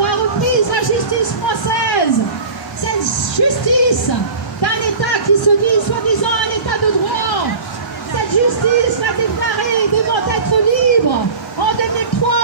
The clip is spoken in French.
trois reprises la justice française. Cette justice d'un État qui se dit soi-disant un État de droit. Cette justice l'a déclarée devant être libre en 2003.